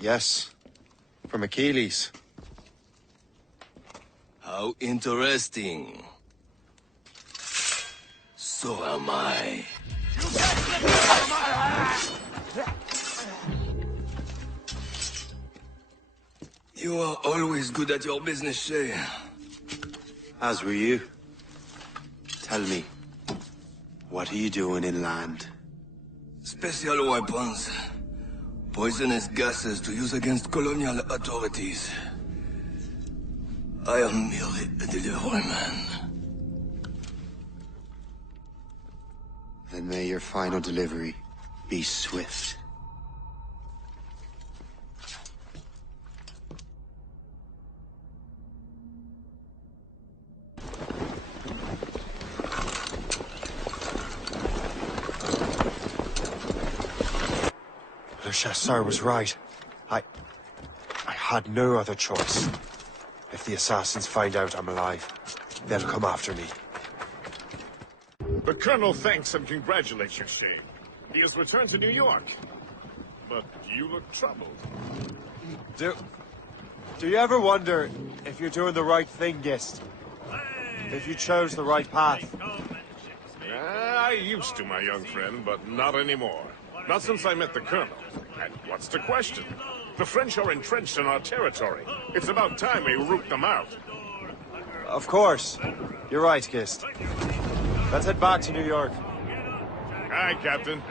Yes. From Achilles. How interesting. So am I. You are always good at your business, Shay. As were you. Tell me, what are you doing inland? Special weapons. Poisonous gases to use against colonial authorities. I am merely a delivery man. Then may your final delivery be swift. Le Chasseur was right. I had no other choice. If the assassins find out I'm alive, they'll come after me. The Colonel thanks and congratulates you, Shane. He has returned to New York. But you look troubled. Do you ever wonder if you're doing the right thing, Gist? If you chose the right path? I used to, my young friend, but not anymore. Not since I met the Colonel. And what's the question? The French are entrenched in our territory. It's about time we root them out. Of course. You're right, Gist. Let's head back to New York. Aye, Captain.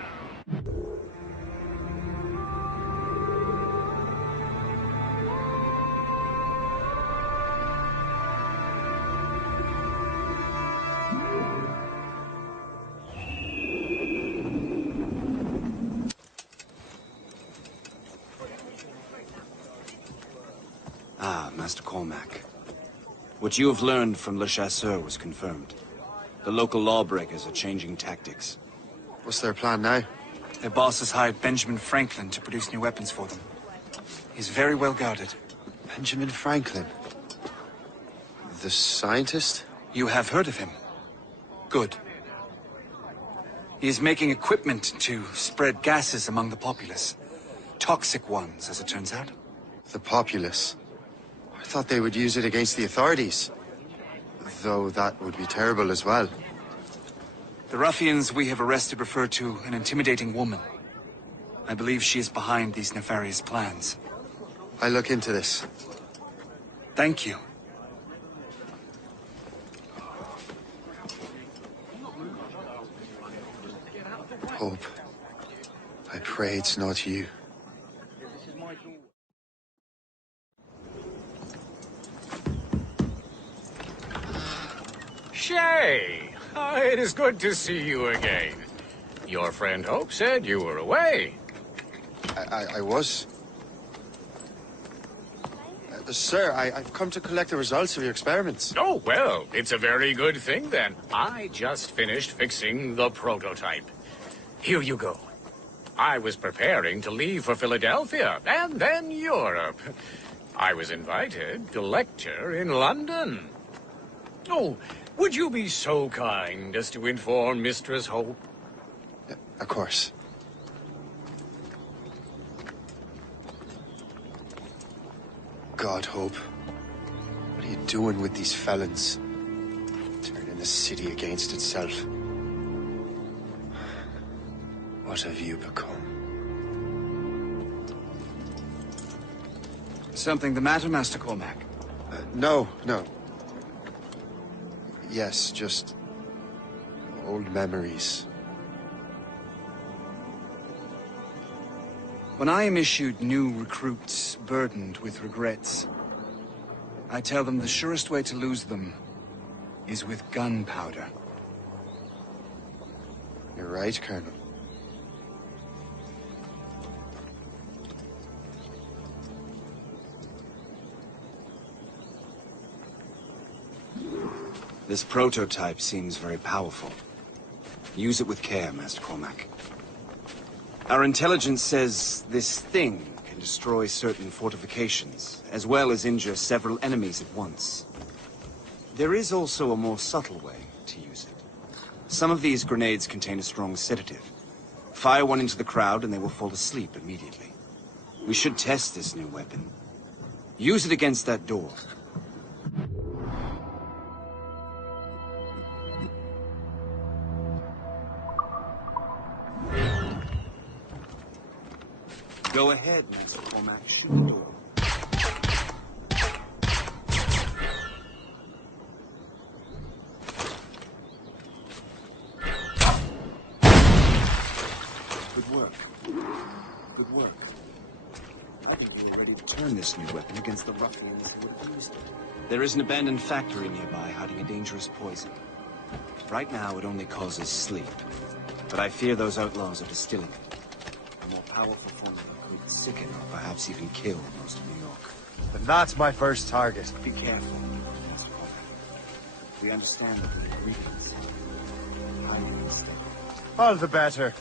Ah, Master Cormac. What you have learned from Le Chasseur was confirmed. The local lawbreakers are changing tactics. What's their plan now? Their boss has hired Benjamin Franklin to produce new weapons for them. He's very well guarded. Benjamin Franklin? The scientist? You have heard of him? Good. He is making equipment to spread gases among the populace. Toxic ones, as it turns out. The populace? I thought they would use it against the authorities. Though that would be terrible as well. The ruffians we have arrested refer to an intimidating woman. I believe she is behind these nefarious plans. I'll look into this. Thank you. Hope. I pray it's not you. Shay! It is good to see you again. Your friend Hope said you were away. I was. Sir, I've come to collect the results of your experiments. Oh, well, it's a very good thing then. I just finished fixing the prototype. Here you go. I was preparing to leave for Philadelphia, and then Europe. I was invited to lecture in London. Oh, would you be so kind as to inform Mistress Hope? Of course. God, Hope. What are you doing with these felons? Turning the city against itself. What have you become? Something the matter, Master Cormac? No. Yes, just old memories. When I am issued new recruits burdened with regrets, I tell them the surest way to lose them is with gunpowder. You're right, Colonel. This prototype seems very powerful. Use it with care, Master Cormac. Our intelligence says this thing can destroy certain fortifications, as well as injure several enemies at once. There is also a more subtle way to use it. Some of these grenades contain a strong sedative. Fire one into the crowd and they will fall asleep immediately. We should test this new weapon. Use it against that door. Go ahead, Master Cormac. Shoot the door. Good work. Good work. I think we are ready to turn this new weapon against the ruffians who have used it. There is an abandoned factory nearby hiding a dangerous poison. Right now, it only causes sleep. But I fear those outlaws are distilling it. A more powerful form of it could sicken or perhaps even kill most of New York. Then that's my first target. Be careful, Mr. Cormac. We understand that the ingredients are highly unstable. All the better.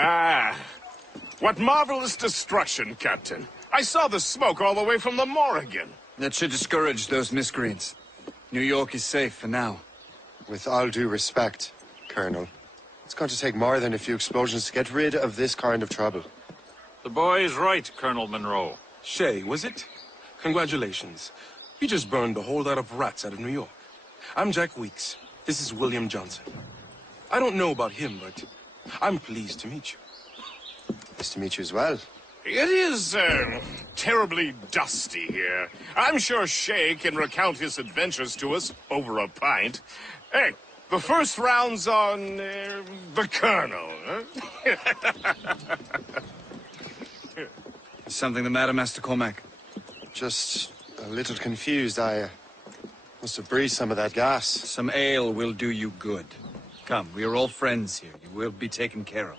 Ah, what marvelous destruction, Captain. I saw the smoke all the way from the Morrigan. That should discourage those miscreants. New York is safe for now. With all due respect, Colonel, it's going to take more than a few explosions to get rid of this kind of trouble. The boy is right, Colonel Monroe. Shay, was it? Congratulations. You just burned a whole lot of rats out of New York. I'm Jack Weeks. This is William Johnson. I don't know about him, but I'm pleased to meet you. Nice to meet you as well. It is, terribly dusty here. I'm sure Shay can recount his adventures to us over a pint. Hey, the first round's on, the Colonel, huh? Is something the matter, Master Cormac? Just a little confused. I must have breathed some of that gas. Some ale will do you good. Come, we are all friends here. You will be taken care of.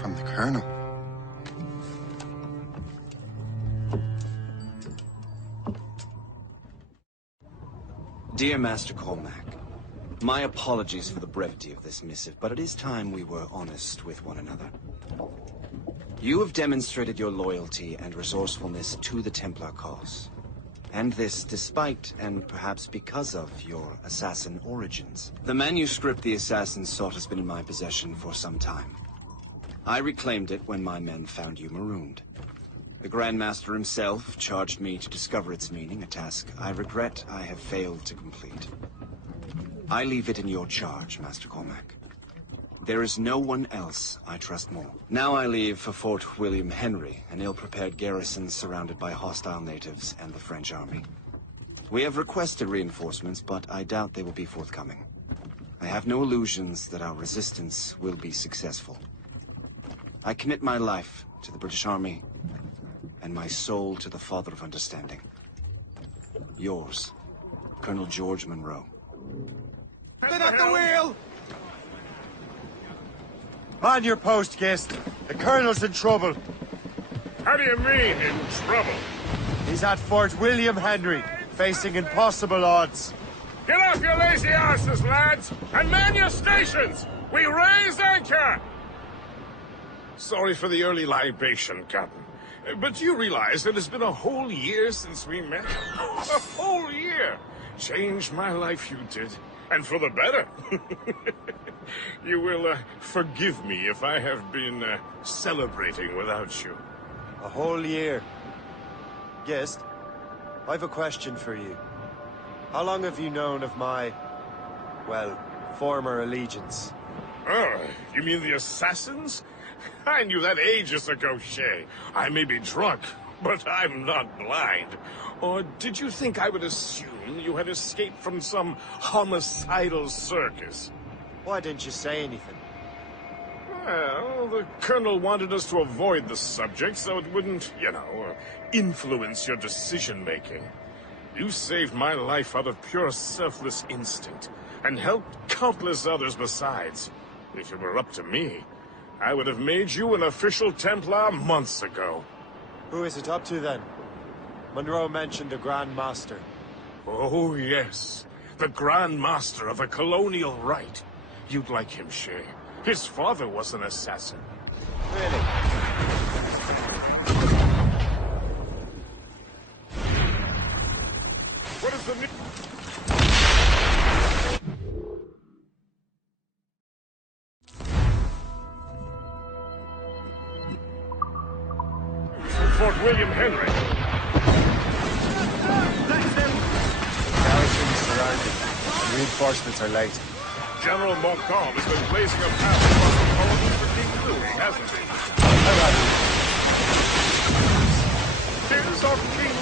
From the Colonel. Dear Master Cormac, my apologies for the brevity of this missive, but it is time we were honest with one another. You have demonstrated your loyalty and resourcefulness to the Templar cause. And this despite, and perhaps because of, your assassin origins. The manuscript the assassin sought has been in my possession for some time. I reclaimed it when my men found you marooned. The Grand Master himself charged me to discover its meaning, a task I regret I have failed to complete. I leave it in your charge, Master Cormac. There is no one else I trust more. Now I leave for Fort William Henry, an ill-prepared garrison surrounded by hostile natives and the French army. We have requested reinforcements, but I doubt they will be forthcoming. I have no illusions that our resistance will be successful. I commit my life to the British Army, and my soul to the Father of Understanding. Yours, Colonel George Monroe. Get at the wheel! On your post, Gist. The Colonel's in trouble. How do you mean, in trouble? He's at Fort William Henry, facing impossible odds. Get off your lazy arses, lads, and man your stations! We raise anchor! Sorry for the early libation, Captain. But you realize that it's been a whole year since we met? A whole year! Changed my life, you did. And for the better. You will forgive me if I have been celebrating without you. A whole year. Gist, I've a question for you. How long have you known of my, well, former allegiance. Oh, you mean the assassins? I knew that ages ago, Shay. I may be drunk, but I'm not blind. Or did you think I would assume you had escaped from some homicidal circus? Why didn't you say anything? Well, the Colonel wanted us to avoid the subject so it wouldn't, influence your decision-making. You saved my life out of pure selfless instinct, and helped countless others besides. If it were up to me, I would have made you an official Templar months ago. Who is it up to, then? Monroe mentioned the Grand Master. Oh, yes. The Grand Master of the Colonial Rite. You'd like him, Shay. His father was an assassin. Really? What is the Fort William Henry. Garrison's surrounded. Reinforcements are late. General Montcalm has been blazing a path across the colony for King Louis, hasn't he? Here's our King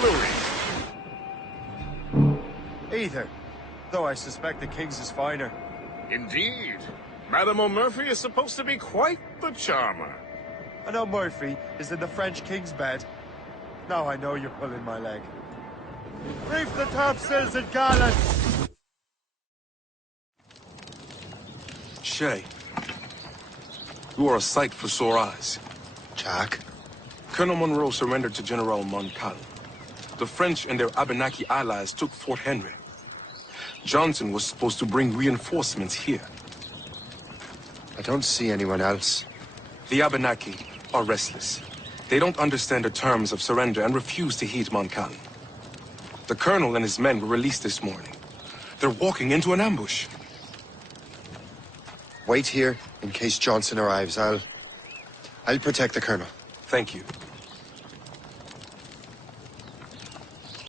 Louis. Either. Though I suspect the King's is finer. Indeed. Madame O'Murphy is supposed to be quite the charmer. I know Murphy is in the French King's bed. Now I know you're pulling my leg. Reef the topsails and gallants! Shay, you are a sight for sore eyes. Jack? Colonel Monroe surrendered to General Montcalm. The French and their Abenaki allies took Fort Henry. Johnson was supposed to bring reinforcements here. I don't see anyone else. The Abenaki are restless. They don't understand the terms of surrender and refuse to heed Montcalm. The colonel and his men were released this morning. They're walking into an ambush. Wait here in case Johnson arrives. I'll protect the colonel. Thank you.